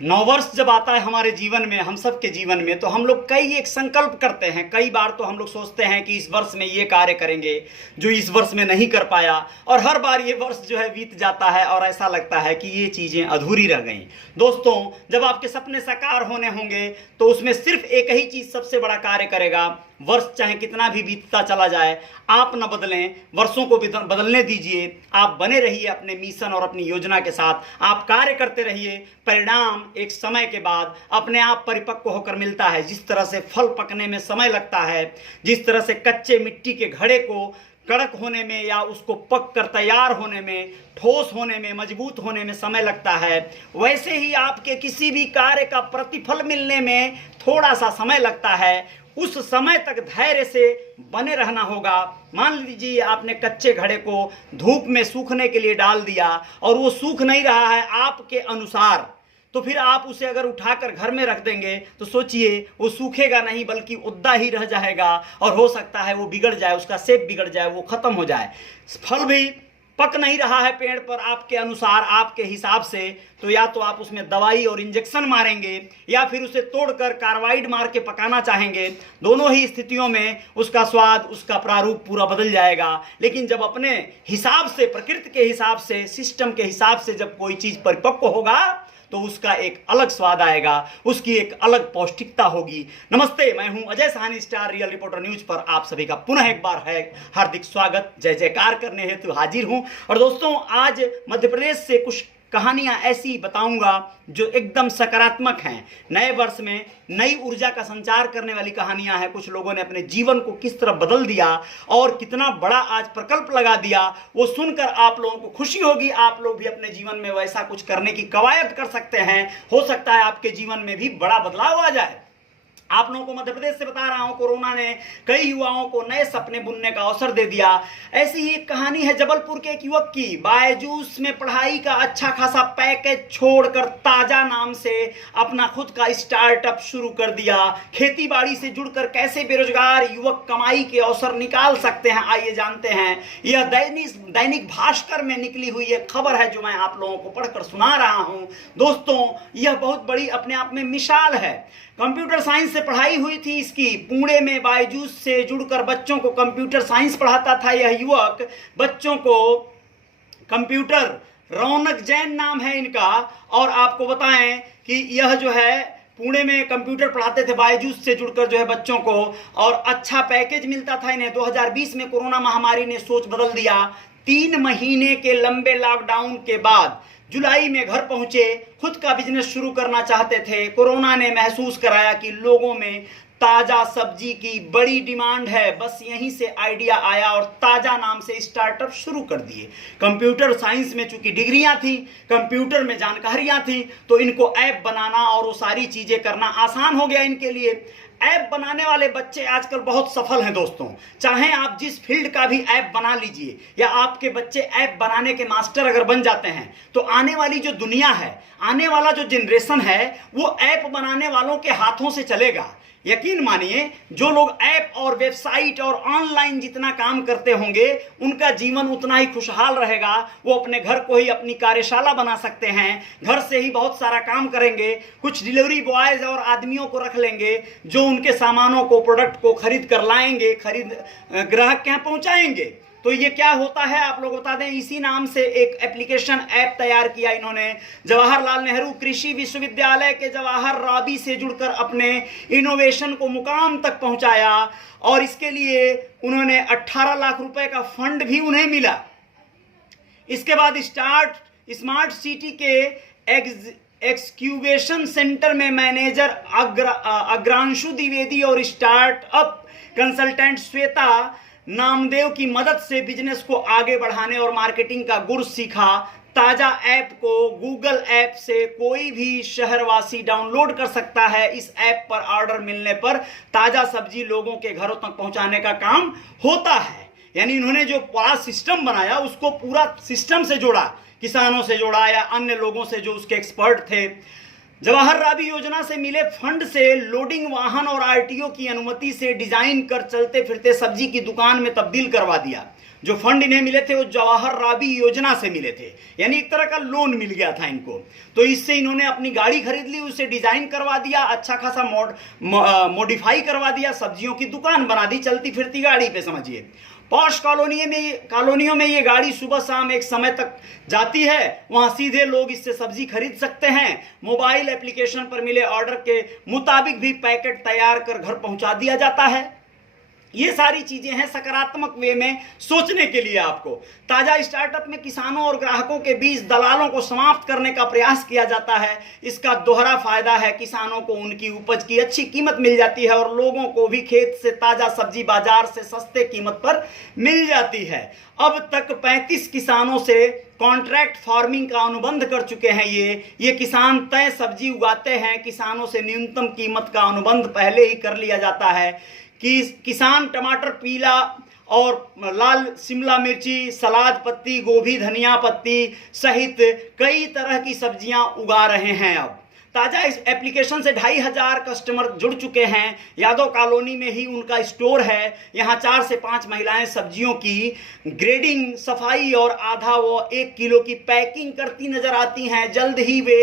नववर्ष जब आता है हमारे जीवन में, हम सब के जीवन में, तो हम लोग कई एक संकल्प करते हैं। कई बार तो हम लोग सोचते हैं कि इस वर्ष में ये कार्य करेंगे जो इस वर्ष में नहीं कर पाया, और हर बार ये वर्ष जो है बीत जाता है और ऐसा लगता है कि ये चीज़ें अधूरी रह गईं। दोस्तों, जब आपके सपने साकार होने होंगे तो उसमें सिर्फ एक ही चीज़ सबसे बड़ा कार्य करेगा। वर्ष चाहे कितना भी बीतता चला जाए, आप न बदलें, वर्षों को बदलने दीजिए। आप बने रहिए अपने मिशन और अपनी योजना के साथ, आप कार्य करते रहिए। परिणाम एक समय के बाद अपने आप परिपक्व होकर मिलता है। जिस तरह से फल पकने में समय लगता है, जिस तरह से कच्चे मिट्टी के घड़े को कड़क होने में या उसको पक कर तैयार होने में, ठोस होने में, मजबूत होने में समय लगता है, वैसे ही आपके किसी भी कार्य का प्रतिफल मिलने में थोड़ा सा समय लगता है। उस समय तक धैर्य से बने रहना होगा। मान लीजिए आपने कच्चे घड़े को धूप में सूखने के लिए डाल दिया और वो सूख नहीं रहा है आपके अनुसार, तो फिर आप उसे अगर उठाकर घर में रख देंगे तो सोचिए वो सूखेगा नहीं बल्कि उद्दा ही रह जाएगा, और हो सकता है वो बिगड़ जाए, उसका शेप बिगड़ जाए, वो खत्म हो जाए। फल भी पक नहीं रहा है पेड़ पर आपके अनुसार, आपके हिसाब से, तो या तो आप उसमें दवाई और इंजेक्शन मारेंगे या फिर उसे तोड़कर कार्बाइड मार के पकाना चाहेंगे। दोनों ही स्थितियों में उसका स्वाद, उसका प्रारूप पूरा बदल जाएगा। लेकिन जब अपने हिसाब से, प्रकृति के हिसाब से, सिस्टम के हिसाब से जब कोई चीज़ परिपक्व होगा तो उसका एक अलग स्वाद आएगा, उसकी एक अलग पौष्टिकता होगी। नमस्ते, मैं हूं Ajay Sahni, star real reporter news पर आप सभी का पुनः एक बार है हार्दिक स्वागत। जय जयकार करने हेतु हाजिर हूं। और दोस्तों, आज मध्य प्रदेश से कुछ कहानियां ऐसी बताऊंगा जो एकदम सकारात्मक हैं। नए वर्ष में नई ऊर्जा का संचार करने वाली कहानियां हैं। कुछ लोगों ने अपने जीवन को किस तरह बदल दिया और कितना बड़ा आज प्रकल्प लगा दिया, वो सुनकर आप लोगों को खुशी होगी। आप लोग भी अपने जीवन में वैसा कुछ करने की कवायद कर सकते हैं। हो सकता है आपके जीवन में भी बड़ा बदलाव आ जाए। आप लोगों को मध्य प्रदेश से बता रहा हूं, कोरोना ने कई युवाओं को नए सपने बुनने का अवसर दे दिया। ऐसी ही एक कहानी है जबलपुर के एक युवक की। बायजूस में पढ़ाई का अच्छा खासा पैकेज छोड़कर ताजा नाम से अपना खुद का स्टार्टअप शुरू कर दिया। खेती बाड़ी से जुड़कर कैसे बेरोजगार युवक कमाई के अवसर निकाल सकते हैं, आइए जानते हैं। यह दैनिक भास्कर में निकली हुई एक खबर है जो मैं आप लोगों को पढ़कर सुना रहा हूं। दोस्तों, यह बहुत बड़ी अपने आप में मिसाल है। कंप्यूटर साइंस से पढ़ाई हुई थी इसकी। पुणे में बायजूस से जुड़कर बच्चों को कंप्यूटर साइंस पढ़ाता था यह युवक। बच्चों को कंप्यूटर, रौनक जैन नाम है इनका। और आपको बताएं कि यह जो है पुणे में कंप्यूटर पढ़ाते थे बायजूस से जुड़कर जो है बच्चों को, और अच्छा पैकेज मिलता था इन्हें। 2020 में कोरोना महामारी ने सोच बदल दिया। 3 महीने के लंबे लॉकडाउन के बाद जुलाई में घर पहुंचे, खुद का बिजनेस शुरू करना चाहते थे। कोरोना ने महसूस कराया कि लोगों में ताजा सब्जी की बड़ी डिमांड है। बस यहीं से आइडिया आया और ताजा नाम से स्टार्टअप शुरू कर दिए। कंप्यूटर साइंस में चूंकि डिग्रियां थी, कंप्यूटर में जानकारियां थी, तो इनको ऐप बनाना और वो सारी चीजें करना आसान हो गया इनके लिए। ऐप बनाने वाले बच्चे आजकल बहुत सफल हैं दोस्तों। चाहे आप जिस फील्ड का भी ऐप बना लीजिए, या आपके बच्चे ऐप बनाने के मास्टर अगर बन जाते हैं, तो आने वाली जो दुनिया है, आने वाला जो जनरेशन है, वो ऐप बनाने वालों के हाथों से चलेगा। यकीन मानिए, जो लोग ऐप और वेबसाइट और ऑनलाइन जितना काम करते होंगे, उनका जीवन उतना ही खुशहाल रहेगा। वो अपने घर को ही अपनी कार्यशाला बना सकते हैं, घर से ही बहुत सारा काम करेंगे। कुछ डिलीवरी बॉयज और आदमियों को रख लेंगे जो उनके सामानों को, प्रोडक्ट को खरीद कर लाएंगे, ग्राहक के यहाँ पहुंचाएंगे। तो ये क्या होता है आप लोग बता दें। इसी नाम से एक एप्लीकेशन ऐप तैयार किया इन्होंने। जवाहरलाल नेहरू कृषि विश्वविद्यालय के जवाहर राबी से जुड़कर अपने इनोवेशन को मुकाम तक पहुंचाया, और इसके लिए उन्होंने 18 लाख रुपए का फंड भी उन्हें मिला। इसके बाद स्मार्ट सिटी के एक्सक्यूबेशन सेंटर में मैनेजर अग्रांशु द्विवेदी और स्टार्टअप कंसल्टेंट श्वेता नामदेव की मदद से बिजनेस को आगे बढ़ाने और मार्केटिंग का गुर सीखा। ताजा ऐप को गूगल ऐप से कोई भी शहरवासी डाउनलोड कर सकता है। इस ऐप पर ऑर्डर मिलने पर ताजा सब्जी लोगों के घरों तक पहुंचाने का काम होता है। यानी इन्होंने जो पूरा सिस्टम बनाया, उसको पूरा सिस्टम से जोड़ा, किसानों से जोड़ा या अन्य लोगों से जो उसके एक्सपर्ट थे। जवाहर राबी योजना से मिले फंड से लोडिंग वाहन और आरटीओ की अनुमति से डिजाइन कर चलते फिरते सब्जी की दुकान में तब्दील करवा दिया। जो फंड इन्हें मिले थे वो जवाहर राबी योजना से मिले थे, यानी एक तरह का लोन मिल गया था इनको। तो इससे इन्होंने अपनी गाड़ी खरीद ली, उसे डिजाइन करवा दिया, अच्छा खासा मॉडिफाई करवा दिया, सब्जियों की दुकान बना दी चलती फिरती गाड़ी पे, समझिए। पॉश कॉलोनियों में ये गाड़ी सुबह शाम एक समय तक जाती है, वहां सीधे लोग इससे सब्जी खरीद सकते हैं। मोबाइल एप्लीकेशन पर मिले ऑर्डर के मुताबिक भी पैकेट तैयार कर घर पहुंचा दिया जाता है। ये सारी चीजें हैं सकारात्मक वे में सोचने के लिए आपको। ताजा स्टार्टअप में किसानों और ग्राहकों के बीच दलालों को समाप्त करने का प्रयास किया जाता है। इसका दोहरा फायदा है, किसानों को उनकी उपज की अच्छी कीमत मिल जाती है और लोगों को भी खेत से ताजा सब्जी बाजार से सस्ते कीमत पर मिल जाती है। अब तक 35 किसानों से कॉन्ट्रैक्ट फार्मिंग का अनुबंध कर चुके हैं। ये किसान तय सब्जी उगाते हैं, किसानों से न्यूनतम कीमत का अनुबंध पहले ही कर लिया जाता है कि किसान टमाटर, पीला और लाल शिमला मिर्ची, सलाद पत्ती, गोभी, धनिया पत्ती सहित कई तरह की सब्जियां उगा रहे हैं। अब ताजा इस एप्लीकेशन से 2500 कस्टमर जुड़ चुके हैं। यादव कॉलोनी में ही उनका स्टोर है। यहाँ 4 से 5 महिलाएं सब्जियों की ग्रेडिंग, सफाई और आधा व 1 किलो की पैकिंग करती नजर आती हैं। जल्द ही वे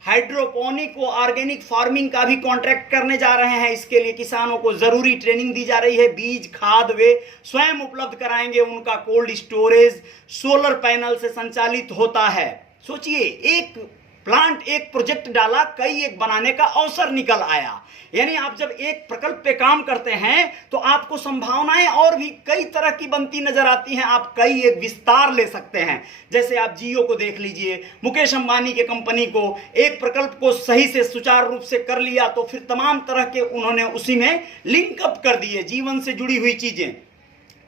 हाइड्रोपोनिक व ऑर्गेनिक फार्मिंग का भी कॉन्ट्रैक्ट करने जा रहे हैं। इसके लिए किसानों को जरूरी ट्रेनिंग दी जा रही है। बीज, खाद वे स्वयं उपलब्ध कराएंगे। उनका कोल्ड स्टोरेज सोलर पैनल से संचालित होता है। सोचिए, एक प्लांट, एक प्रोजेक्ट डाला, कई एक बनाने का अवसर निकल आया। यानी आप जब एक प्रकल्प पे काम करते हैं तो आपको संभावनाएं और भी कई तरह की बनती नजर आती हैं। आप कई एक विस्तार ले सकते हैं। जैसे आप जियो को देख लीजिए, मुकेश अंबानी के कंपनी को एक प्रकल्प को सही से सुचारू रूप से कर लिया तो फिर तमाम तरह के उन्होंने उसी में लिंक अप कर दिए, जीवन से जुड़ी हुई चीजें।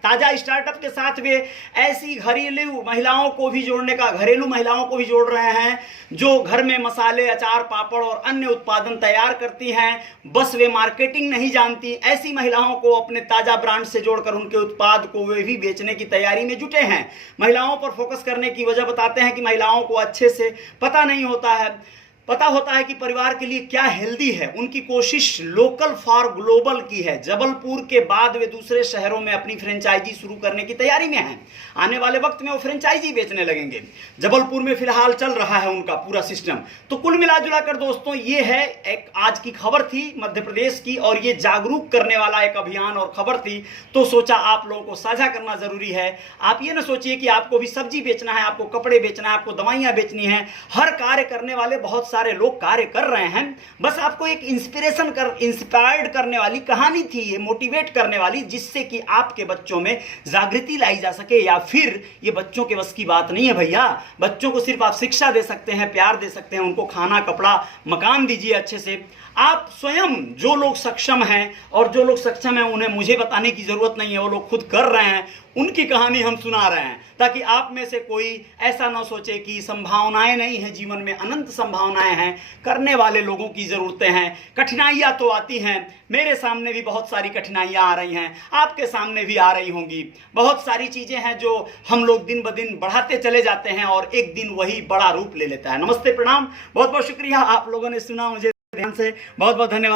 ताजा स्टार्टअप के साथ वे ऐसी घरेलू महिलाओं को भी जोड़ रहे हैं जो घर में मसाले, अचार, पापड़ और अन्य उत्पादन तैयार करती हैं। बस वे मार्केटिंग नहीं जानती, ऐसी महिलाओं को अपने ताजा ब्रांड से जोड़कर उनके उत्पाद को वे भी बेचने की तैयारी में जुटे हैं। महिलाओं पर फोकस करने की वजह बताते हैं कि महिलाओं को अच्छे से पता होता है कि परिवार के लिए क्या हेल्दी है। उनकी कोशिश लोकल फॉर ग्लोबल की है। जबलपुर के बाद वे दूसरे शहरों में अपनी फ्रेंचाइजी शुरू करने की तैयारी में हैं। आने वाले वक्त में वो फ्रेंचाइजी बेचने लगेंगे। जबलपुर में फिलहाल चल रहा है उनका पूरा सिस्टम। तो कुल मिला कर दोस्तों, ये है एक आज की खबर थी मध्य प्रदेश की, और ये जागरूक करने वाला एक अभियान और खबर थी, तो सोचा आप लोगों को साझा करना जरूरी है। आप ये ना सोचिए कि आपको भी सब्जी बेचना है, आपको कपड़े बेचना है, आपको दवाइयां बेचनी है। हर कार्य करने वाले बहुत सारे लोग कार्य कर रहे हैं। बस आपको एक इंस्पायर्ड करने वाली कहानी थी, ये मोटिवेट करने वाली, जिससे कि आपके बच्चों में जागृति लाई जा सके। या फिर ये बच्चों के बस की बात नहीं है भैया। बच्चों को सिर्फ आप शिक्षा दे सकते हैं, प्यार दे सकते हैं, उनको खाना, कपड़ा, मकान दीजिए अच्छे से। आप स्वयं, जो लोग सक्षम हैं और जो लोग सक्षम हैं उन्हें मुझे बताने की जरूरत नहीं है, वो लोग खुद कर रहे हैं, उनकी कहानी हम सुना रहे हैं, ताकि आप में से कोई ऐसा ना सोचे कि संभावनाएं नहीं है जीवन में। अनंत संभावनाएं हैं। करने वाले लोगों की जरूरतें हैं। कठिनाइयां तो आती हैं, मेरे सामने भी बहुत सारी कठिनाइयां आ रही हैं, आपके सामने भी आ रही होंगी। बहुत सारी चीजें हैं जो हम लोग दिन ब दिन बढ़ाते चले जाते हैं और एक दिन वही बड़ा रूप ले लेता है। नमस्ते, प्रणाम, बहुत बहुत शुक्रिया। आप लोगों ने सुना मुझे ध्यान से, बहुत बहुत धन्यवाद।